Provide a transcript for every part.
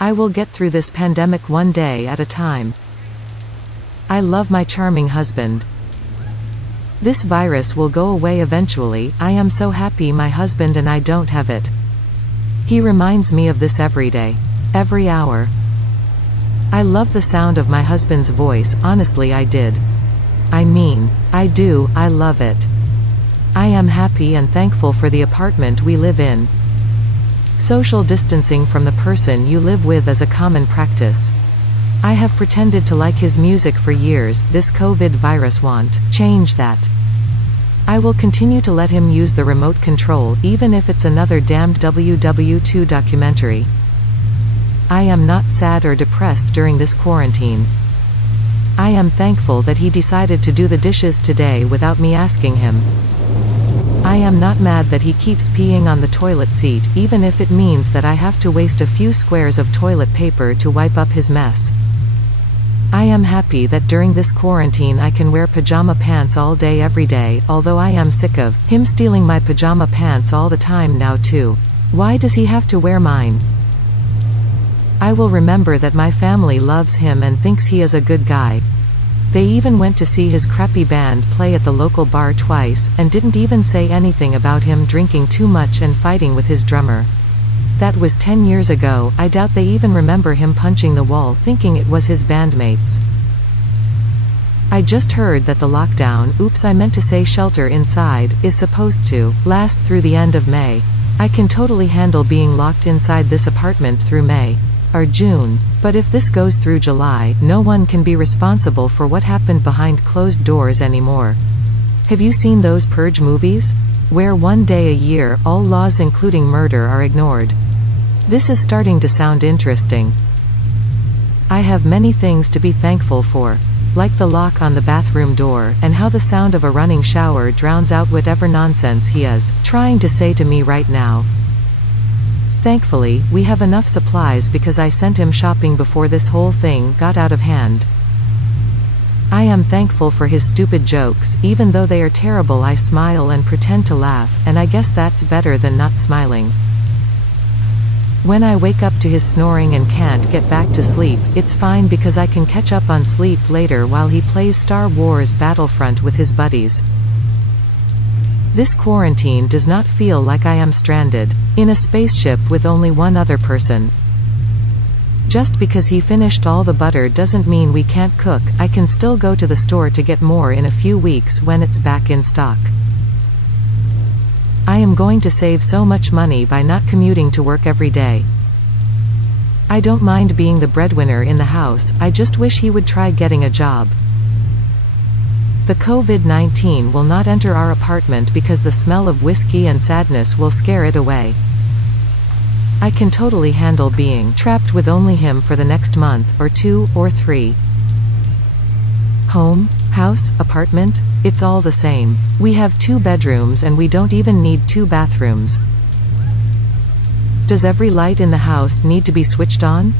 I will get through this pandemic one day at a time. I love my charming husband. This virus will go away eventually. I am so happy my husband and I don't have it. He reminds me of this every day. Every hour. I love the sound of my husband's voice, honestly I did. I mean, I do, I love it. I am happy and thankful for the apartment we live in. Social distancing from the person you live with is a common practice. I have pretended to like his music for years. This COVID virus won't change that. I will continue to let him use the remote control, even if it's another damned WW2 documentary. I am not sad or depressed during this quarantine. I am thankful that he decided to do the dishes today without me asking him. I am not mad that he keeps peeing on the toilet seat, even if it means that I have to waste a few squares of toilet paper to wipe up his mess. I am happy that during this quarantine I can wear pajama pants all day every day, although I am sick of him stealing my pajama pants all the time now too. Why does he have to wear mine? I will remember that my family loves him and thinks he is a good guy. They even went to see his crappy band play at the local bar twice, and didn't even say anything about him drinking too much and fighting with his drummer. That was 10 years ago. I doubt they even remember him punching the wall thinking it was his bandmates. I just heard that the lockdown, oops I meant to say shelter inside, is supposed to last through the end of May. I can totally handle being locked inside this apartment through May. Or June. But if this goes through July, no one can be responsible for what happened behind closed doors anymore. Have you seen those Purge movies? Where one day a year, all laws including murder are ignored. This is starting to sound interesting. I have many things to be thankful for. Like the lock on the bathroom door, and how the sound of a running shower drowns out whatever nonsense he is trying to say to me right now. Thankfully, we have enough supplies because I sent him shopping before this whole thing got out of hand. I am thankful for his stupid jokes. Even though they are terrible, I smile and pretend to laugh, and I guess that's better than not smiling. When I wake up to his snoring and can't get back to sleep, it's fine because I can catch up on sleep later while he plays Star Wars Battlefront with his buddies. This quarantine does not feel like I am stranded in a spaceship with only one other person. Just because he finished all the butter doesn't mean we can't cook. I can still go to the store to get more in a few weeks when it's back in stock. I am going to save so much money by not commuting to work every day. I don't mind being the breadwinner in the house, I just wish he would try getting a job. The COVID-19 will not enter our apartment because the smell of whiskey and sadness will scare it away. I can totally handle being trapped with only him for the next month, or 2, or 3. Home, house, apartment, it's all the same. We have 2 bedrooms and we don't even need 2 bathrooms. Does every light in the house need to be switched on?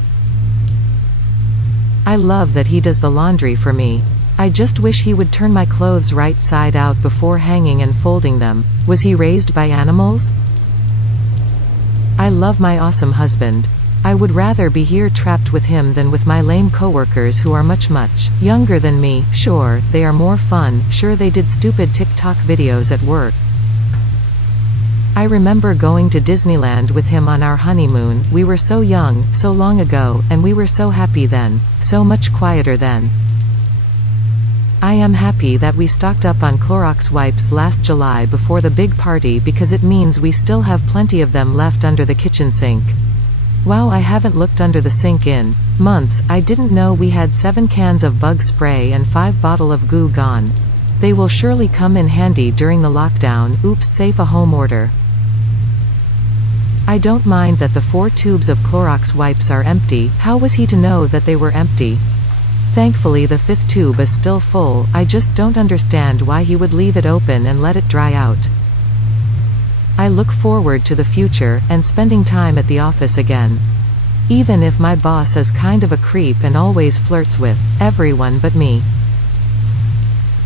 I love that he does the laundry for me. I just wish he would turn my clothes right side out before hanging and folding them. Was he raised by animals? I love my awesome husband. I would rather be here trapped with him than with my lame coworkers who are much younger than me. Sure, they are more fun, sure they did stupid TikTok videos at work. I remember going to Disneyland with him on our honeymoon. We were so young, so long ago, and we were so happy then. So much quieter then. I am happy that we stocked up on Clorox wipes last July before the big party because it means we still have plenty of them left under the kitchen sink. Wow, I haven't looked under the sink in months. I didn't know we had 7 cans of bug spray and 5 bottles of goo gone. They will surely come in handy during the lockdown. Oops, save a home order. I don't mind that the 4 tubes of Clorox wipes are empty. How was he to know that they were empty? Thankfully the 5th tube is still full. I just don't understand why he would leave it open and let it dry out. I look forward to the future, and spending time at the office again. Even if my boss is kind of a creep and always flirts with everyone but me.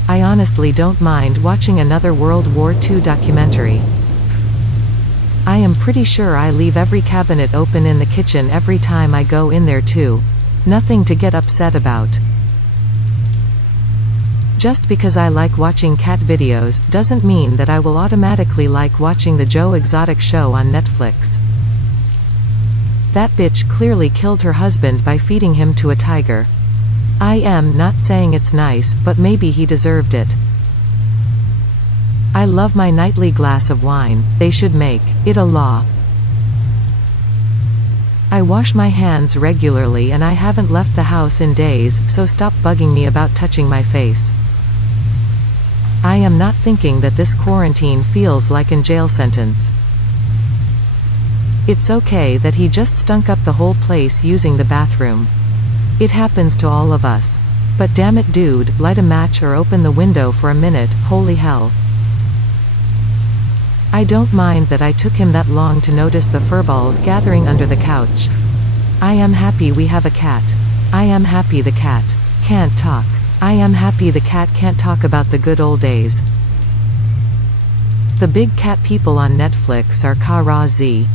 I honestly don't mind watching another World War II documentary. I am pretty sure I leave every cabinet open in the kitchen every time I go in there too. Nothing to get upset about. Just because I like watching cat videos, doesn't mean that I will automatically like watching the Joe Exotic show on Netflix. That bitch clearly killed her husband by feeding him to a tiger. I am not saying it's nice, but maybe he deserved it. I love my nightly glass of wine. They should make it a law. I wash my hands regularly and I haven't left the house in days, so stop bugging me about touching my face. I am not thinking that this quarantine feels like a jail sentence. It's okay that he just stunk up the whole place using the bathroom. It happens to all of us. But damn it dude, light a match or open the window for a minute, holy hell. I don't mind that I took him that long to notice the furballs gathering under the couch. I am happy we have a cat. I am happy the cat can't talk. I am happy the cat can't talk about the good old days. The big cat people on Netflix are Ka-Ra-Z.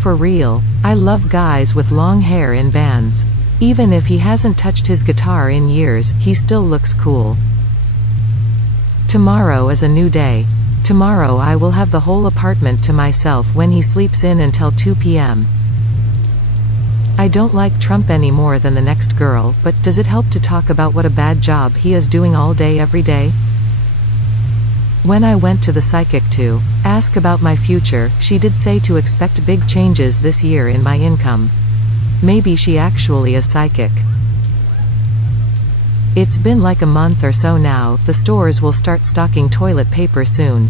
For real, I love guys with long hair in bands. Even if he hasn't touched his guitar in years, he still looks cool. Tomorrow is a new day. Tomorrow I will have the whole apartment to myself when he sleeps in until 2 p.m. I don't like Trump any more than the next girl, but does it help to talk about what a bad job he is doing all day every day? When I went to the psychic to ask about my future, she did say to expect big changes this year in my income. Maybe she actually is psychic. It's been like a month or so now, the stores will start stocking toilet paper soon.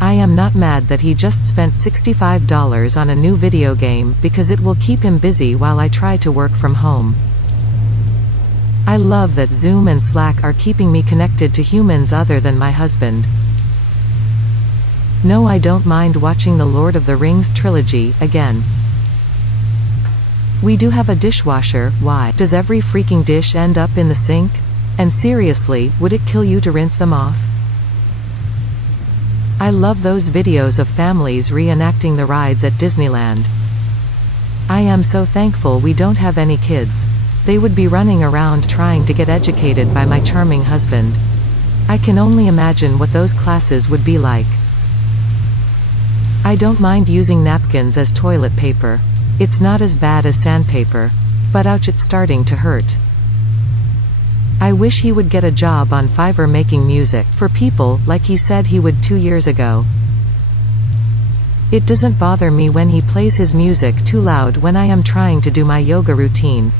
I am not mad that he just spent $65 on a new video game, because it will keep him busy while I try to work from home. I love that Zoom and Slack are keeping me connected to humans other than my husband. No, I don't mind watching the Lord of the Rings trilogy again. We do have a dishwasher. Why does every freaking dish end up in the sink? And seriously, would it kill you to rinse them off? I love those videos of families reenacting the rides at Disneyland. I am so thankful we don't have any kids. They would be running around trying to get educated by my charming husband. I can only imagine what those classes would be like. I don't mind using napkins as toilet paper. It's not as bad as sandpaper. But ouch, it's starting to hurt. I wish he would get a job on Fiverr making music for people, like he said he would 2 years ago. It doesn't bother me when he plays his music too loud when I am trying to do my yoga routine.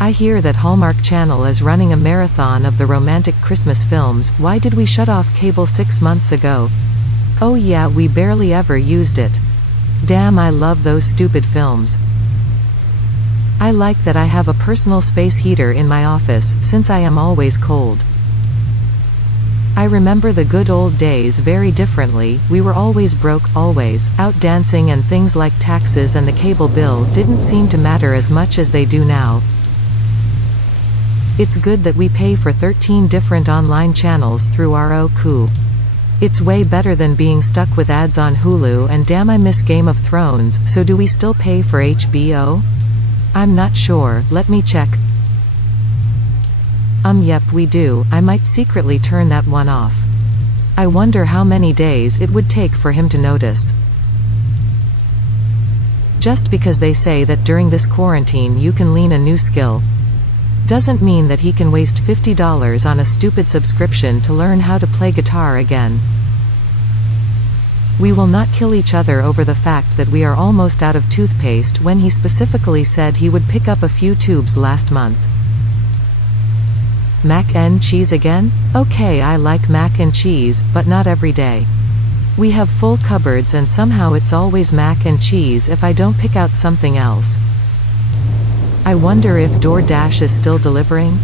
I hear that Hallmark Channel is running a marathon of the romantic Christmas films. Why did we shut off cable 6 months ago? Oh yeah, we barely ever used it. Damn, I love those stupid films. I like that I have a personal space heater in my office, since I am always cold. I remember the good old days very differently. We were always broke, always out dancing, and things like taxes and the cable bill didn't seem to matter as much as they do now. It's good that we pay for 13 different online channels through Roku. It's way better than being stuck with ads on Hulu, and damn, I miss Game of Thrones. So do we still pay for HBO? I'm not sure, let me check. Yep, we do. I might secretly turn that one off. I wonder how many days it would take for him to notice. Just because they say that during this quarantine you can learn a new skill, doesn't mean that he can waste $50 on a stupid subscription to learn how to play guitar again. We will not kill each other over the fact that we are almost out of toothpaste when he specifically said he would pick up a few tubes last month. Mac and cheese again? Okay, I like mac and cheese, but not every day. We have full cupboards and somehow it's always mac and cheese if I don't pick out something else. I wonder if DoorDash is still delivering?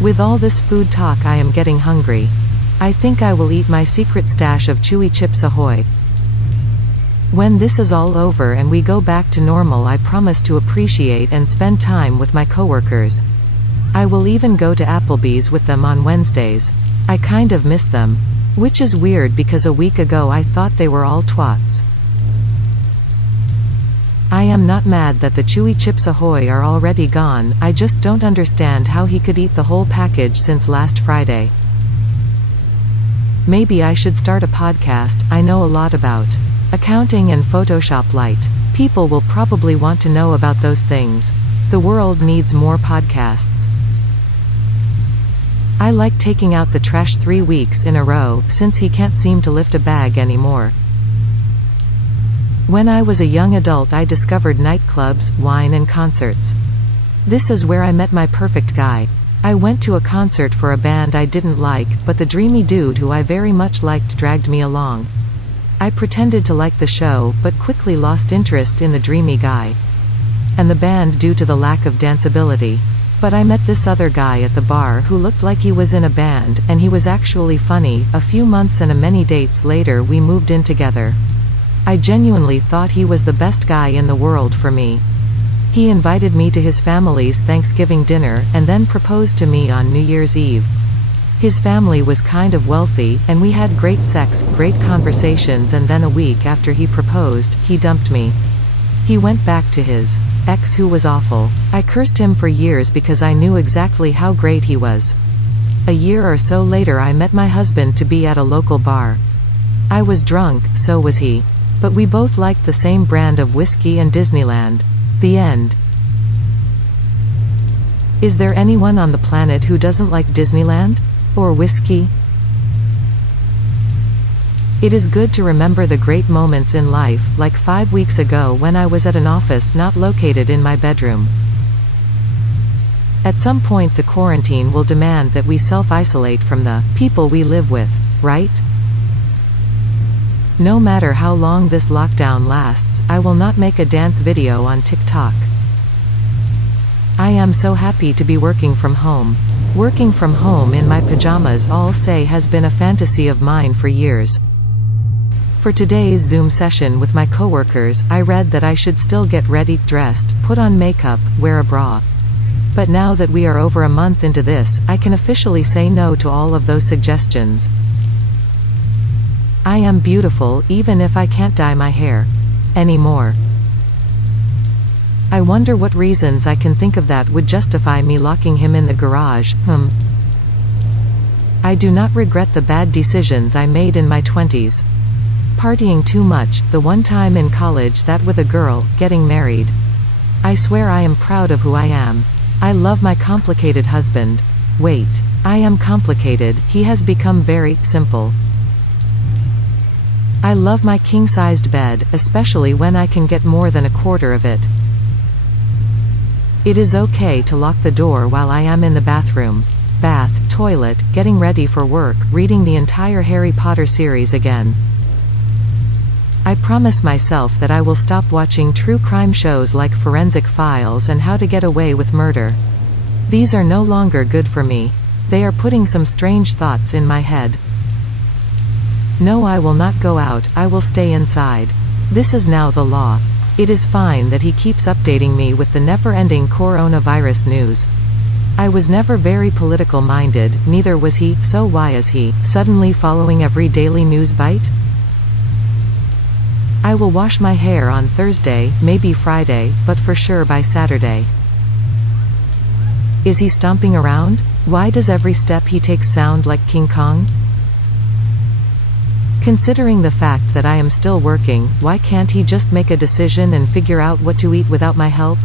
With all this food talk, I am getting hungry. I think I will eat my secret stash of chewy Chips Ahoy. When this is all over and we go back to normal, I promise to appreciate and spend time with my coworkers. I will even go to Applebee's with them on Wednesdays. I kind of miss them. Which is weird because a week ago I thought they were all twats. I am not mad that the chewy Chips Ahoy are already gone, I just don't understand how he could eat the whole package since last Friday. Maybe I should start a podcast I know a lot about accounting and Photoshop Lite. People will probably want to know about those things. The world needs more podcasts. I like taking out the trash 3 weeks in a row, since he can't seem to lift a bag anymore. When I was a young adult I discovered nightclubs, wine and concerts. This is where I met my perfect guy. I went to a concert for a band I didn't like, but the dreamy dude who I very much liked dragged me along. I pretended to like the show, but quickly lost interest in the dreamy guy. And the band due to the lack of danceability. But I met this other guy at the bar who looked like he was in a band, and he was actually funny. A few months and many dates later we moved in together. I genuinely thought he was the best guy in the world for me. He invited me to his family's Thanksgiving dinner, and then proposed to me on New Year's Eve. His family was kind of wealthy, and we had great sex, great conversations, and then a week after he proposed, he dumped me. He went back to his ex who was awful. I cursed him for years because I knew exactly how great he was. A year or so later I met my husband to be at a local bar. I was drunk, so was he. But we both liked the same brand of whiskey and Disneyland. The end. Is there anyone on the planet who doesn't like Disneyland? Or whiskey? It is good to remember the great moments in life, like 5 weeks ago when I was at an office not located in my bedroom. At some point the quarantine will demand that we self-isolate from the people we live with, right? No matter how long this lockdown lasts, I will not make a dance video on TikTok. I am so happy to be working from home. Working from home in my pajamas all say has been a fantasy of mine for years. For today's Zoom session with my coworkers, I read that I should still get ready, dressed, put on makeup, wear a bra. But now that we are over a month into this, I can officially say no to all of those suggestions. I am beautiful, even if I can't dye my hair anymore. I wonder what reasons I can think of that would justify me locking him in the garage. I do not regret the bad decisions I made in my 20s. Partying too much, the one time in college that with a girl, getting married. I swear I am proud of who I am. I love my complicated husband. Wait. I am complicated, he has become very simple. I love my king-sized bed, especially when I can get more than a quarter of it. It is okay to lock the door while I am in the bathroom. Bath, toilet, getting ready for work, reading the entire Harry Potter series again. I promise myself that I will stop watching true crime shows like Forensic Files and How to Get Away with Murder. These are no longer good for me. They are putting some strange thoughts in my head. No, I will not go out, I will stay inside. This is now the law. It is fine that he keeps updating me with the never-ending coronavirus news. I was never very political minded, neither was he, so why is he suddenly following every daily news bite? I will wash my hair on Thursday, maybe Friday, but for sure by Saturday. Is he stomping around? Why does every step he takes sound like King Kong? Considering the fact that I am still working, why can't he just make a decision and figure out what to eat without my help?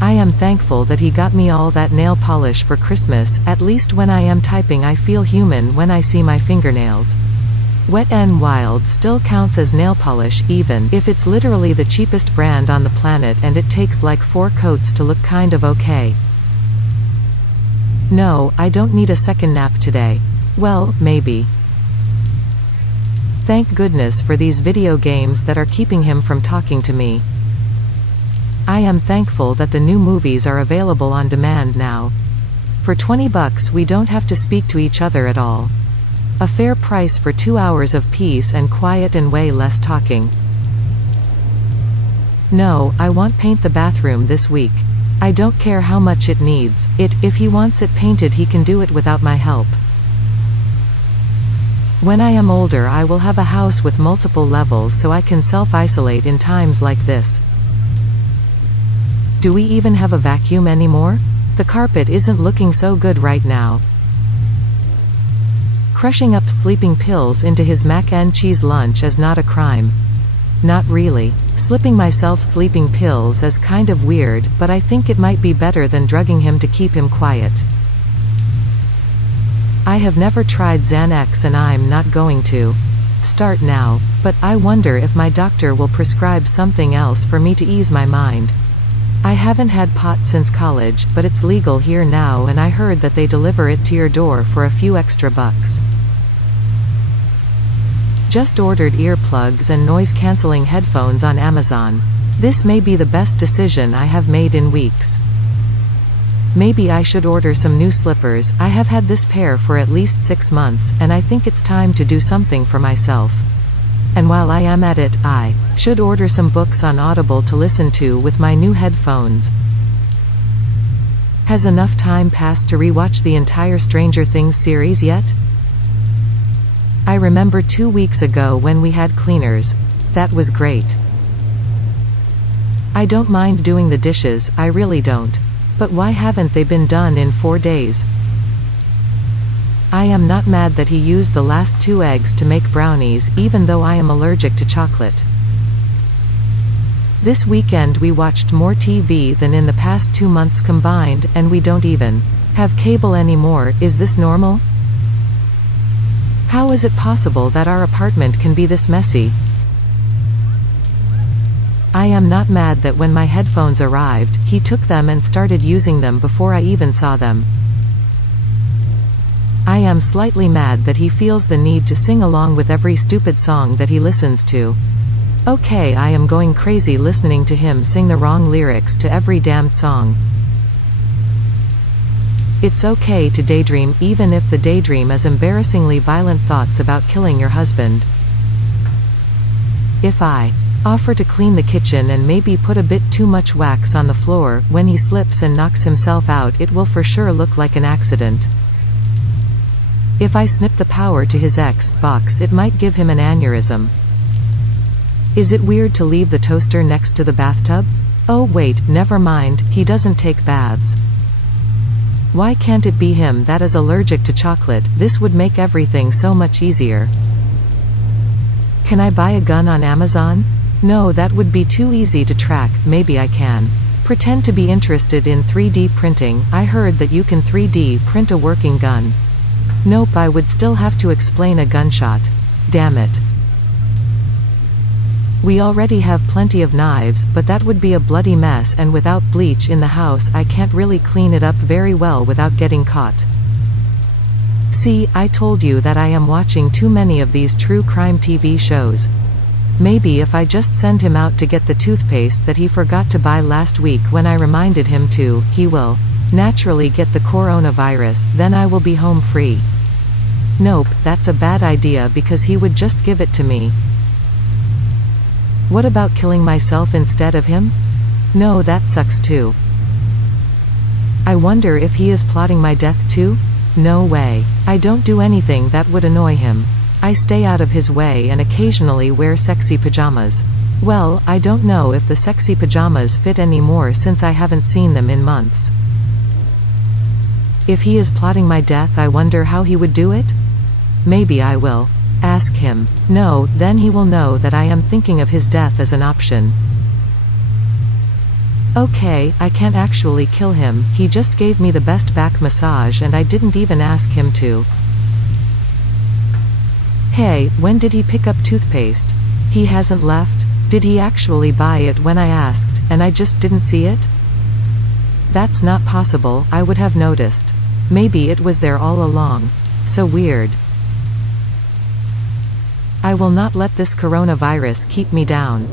I am thankful that he got me all that nail polish for Christmas. At least when I am typing I feel human when I see my fingernails. Wet n Wild still counts as nail polish, even if it's literally the cheapest brand on the planet and it takes like 4 coats to look kind of okay. No, I don't need a second nap today. Well, maybe. Thank goodness for these video games that are keeping him from talking to me. I am thankful that the new movies are available on demand now. For $20 we don't have to speak to each other at all. A fair price for 2 hours of peace and quiet and way less talking. No, I want paint the bathroom this week. I don't care how much it needs it. If he wants it painted he can do it without my help. When I am older I will have a house with multiple levels so I can self-isolate in times like this. Do we even have a vacuum anymore? The carpet isn't looking so good right now. Crushing up sleeping pills into his mac and cheese lunch is not a crime. Not really. Slipping myself sleeping pills is kind of weird, but I think it might be better than drugging him to keep him quiet. I have never tried Xanax and I'm not going to start now, but I wonder if my doctor will prescribe something else for me to ease my mind. I haven't had pot since college, but it's legal here now and I heard that they deliver it to your door for a few extra bucks. Just ordered earplugs and noise-canceling headphones on Amazon. This may be the best decision I have made in weeks. Maybe I should order some new slippers. I have had this pair for at least 6 months, and I think it's time to do something for myself. And while I am at it, I should order some books on Audible to listen to with my new headphones. Has enough time passed to rewatch the entire Stranger Things series yet? I remember 2 weeks ago when we had cleaners. That was great. I don't mind doing the dishes, I really don't. But why haven't they been done in 4 days? I am not mad that he used the last 2 eggs to make brownies, even though I am allergic to chocolate. This weekend we watched more TV than in the past 2 months combined, and we don't even have cable anymore. Is this normal? How is it possible that our apartment can be this messy? I am not mad that when my headphones arrived, he took them and started using them before I even saw them. I am slightly mad that he feels the need to sing along with every stupid song that he listens to. Okay, I am going crazy listening to him sing the wrong lyrics to every damned song. It's okay to daydream, even if the daydream is embarrassingly violent thoughts about killing your husband. If I offer to clean the kitchen and maybe put a bit too much wax on the floor, when he slips and knocks himself out it will for sure look like an accident. If I snip the power to his Xbox it might give him an aneurysm. Is it weird to leave the toaster next to the bathtub? Oh wait, never mind, he doesn't take baths. Why can't it be him that is allergic to chocolate? This would make everything so much easier. Can I buy a gun on Amazon? No, that would be too easy to track. Maybe I can pretend to be interested in 3D printing. I heard that you can 3D print a working gun. Nope, I would still have to explain a gunshot. Damn it. We already have plenty of knives, but that would be a bloody mess, and without bleach in the house I can't really clean it up very well without getting caught. See, I told you that I am watching too many of these true crime TV shows. Maybe if I just send him out to get the toothpaste that he forgot to buy last week when I reminded him to, he will naturally get the coronavirus, then I will be home free. Nope, that's a bad idea because he would just give it to me. What about killing myself instead of him? No, that sucks too. I wonder if he is plotting my death too? No way. I don't do anything that would annoy him. I stay out of his way and occasionally wear sexy pajamas. Well, I don't know if the sexy pajamas fit anymore since I haven't seen them in months. If he is plotting my death, I wonder how he would do it? Maybe I will ask him. No, then he will know that I am thinking of his death as an option. Okay, I can't actually kill him, he just gave me the best back massage and I didn't even ask him to. Hey, when did he pick up toothpaste? He hasn't left? Did he actually buy it when I asked, and I just didn't see it? That's not possible, I would have noticed. Maybe it was there all along. So weird. I will not let this coronavirus keep me down.